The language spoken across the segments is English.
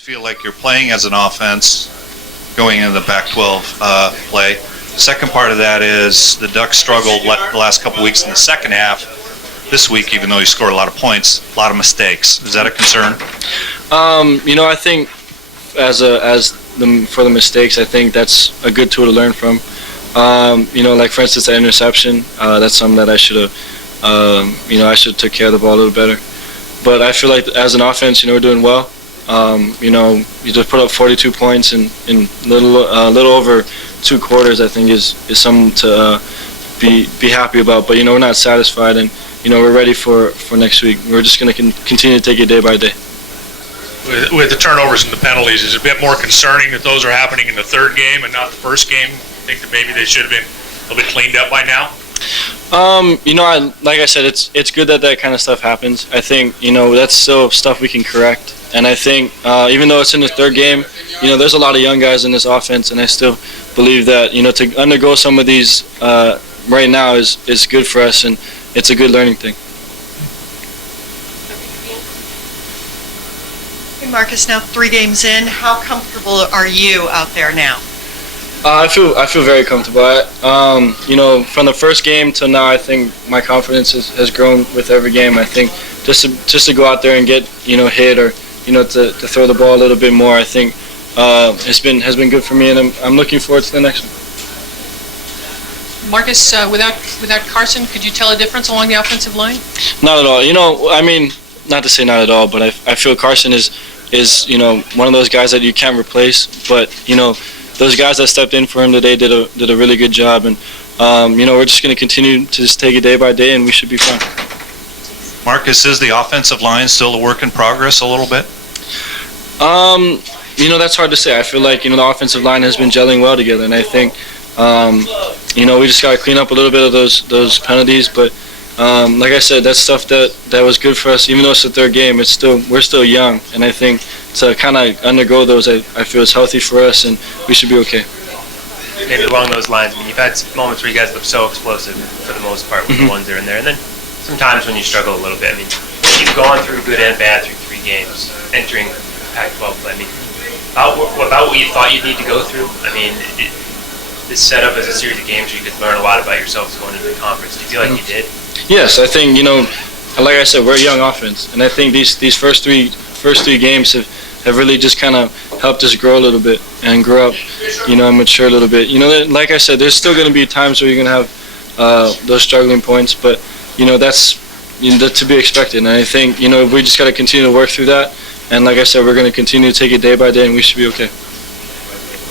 Feel like you're playing as an offense going into the Pac-12 play. The second part of that is the Ducks struggled the last couple weeks in the second half. This week, even though you scored a lot of points, a lot of mistakes. Is that a concern? I think for the mistakes, I think that's a good tool to learn from. Like for instance, that interception, that's something that I should have, I should have took care of the ball a little better. But I feel like as an offense, we're doing well. You just put up 42 points in little over 2 quarters. I think is something to be happy about. But we're not satisfied, and we're ready for next week. We're just going to continue to take it day by day. With the turnovers and the penalties, is it a bit more concerning that those are happening in the third game and not the first game? I think that maybe they should have been a little bit cleaned up by now. Like I said, it's good that kind of stuff happens. I think that's still stuff we can correct. And I think even though it's in the third game, there's a lot of young guys in this offense, and I still believe that to undergo some of these right now is good for us, and it's a good learning thing. Hey Marcus, now 3 games in, how comfortable are you out there now? I feel very comfortable. From the first game to now, I think my confidence has grown with every game. I think just to go out there and get hit or to throw the ball a little bit more, I think has been good for me, and I'm looking forward to the next one. Marcus, without Carson, could you tell a difference along the offensive line? Not at all. Not to say not at all, but I feel Carson is one of those guys that you can't replace. But those guys that stepped in for him today did a really good job, and we're just going to continue to just take it day by day, and we should be fine. Marcus, is the offensive line still a work in progress a little bit? That's hard to say. I feel like the offensive line has been gelling well together, and I think we just got to clean up a little bit of those penalties. But like I said, that's stuff that was good for us. Even though it's the third game, we're still young, and I think to kind of undergo those, I feel is healthy for us, and we should be okay. Maybe along those lines, you've had moments where you guys look so explosive for the most part with the ones that are in there, and then sometimes when you struggle a little bit. You've gone through good and bad through 3 games entering Pac-12 play. About what you thought you'd need to go through. This setup as a series of games where you could learn a lot about yourselves going into the conference. Do you feel like you did? Yes, I think like I said, we're a young offense, and I think these first three games have really just kind of helped us grow a little bit and grow up, and mature a little bit. Like I said, there's still going to be times where you're going to have those struggling points, but that's to be expected. And I think we just got to continue to work through that. And like I said, we're going to continue to take it day by day, and we should be okay.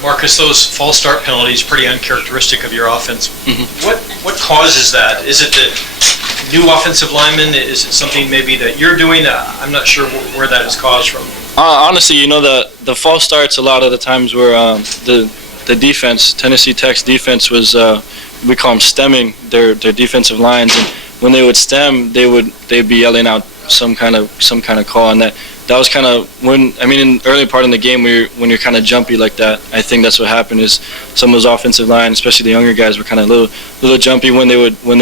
Marcus, those false start penalties pretty uncharacteristic of your offense. Mm-hmm. What causes that? Is it the new offensive lineman? Is it something maybe that you're doing? I'm not sure where that is caused from. Honestly, the false starts a lot of the times were the defense, Tennessee Tech's defense was we call them stemming their defensive lines, and when they would stem, they'd be yelling out some kind of call, and that was kind of in the early part in the game when you're kind of jumpy like that. I think that's what happened is some of those offensive line, especially the younger guys, were kind of little jumpy when they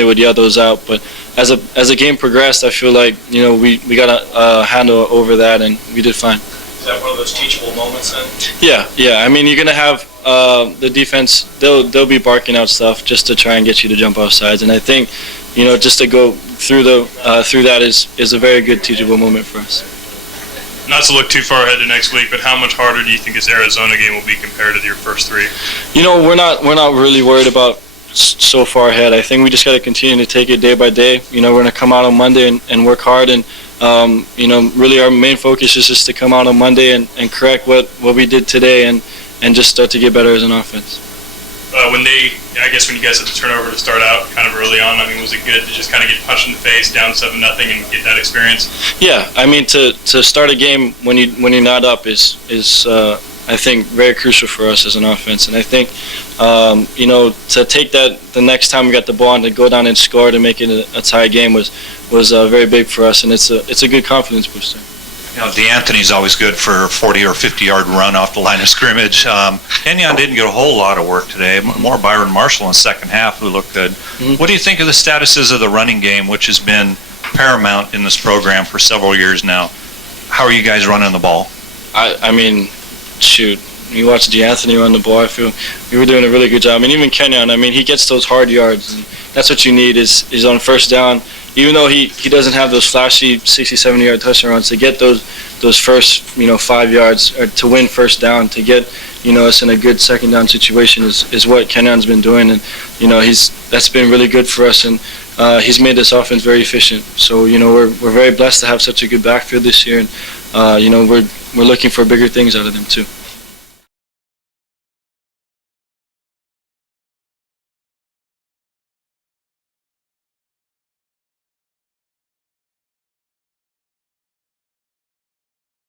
would yell those out. But as the game progressed, I feel like we got a handle over that, and we did fine. Is that one of those teachable moments then? Yeah. You're gonna have the defense. They'll be barking out stuff just to try and get you to jump off sides, and I think just to go through that is a very good teachable moment for us. Not to look too far ahead to next week, but how much harder do you think this Arizona game will be compared to your first 3? We're not really worried about so far ahead. I think we just got to continue to take it day by day. We're going to come out on Monday and work hard, and really our main focus is just to come out on Monday and correct what we did today and just start to get better as an offense. When you guys had the turnover to start out kind of early on, was it good to just kind of get punched in the face, down 7-0, and get that experience? Yeah, to start a game when you're not up is I think very crucial for us as an offense, and I think to take that the next time we got the ball and to go down and score to make it a tie game was very big for us, and it's a good confidence booster. DeAnthony's always good for a 40 or 50-yard run off the line of scrimmage. Kenyon didn't get a whole lot of work today. More Byron Marshall in the second half, who looked good. Mm-hmm. What do you think of the statuses of the running game, which has been paramount in this program for several years now? How are you guys running the ball? I mean, shoot. You watch D'Anthony run the ball. I feel we were doing a really good job. And even Kenyon, I mean, he gets those hard yards. And that's what you need is on first down. Even though he doesn't have those flashy 60, 70-yard touchdown runs, to get those first 5 yards or to win first down, to get us in a good second down situation is what Kenyon's been doing, and that's been really good for us, and he's made this offense very efficient. So we're very blessed to have such a good backfield this year, and we're looking for bigger things out of them too.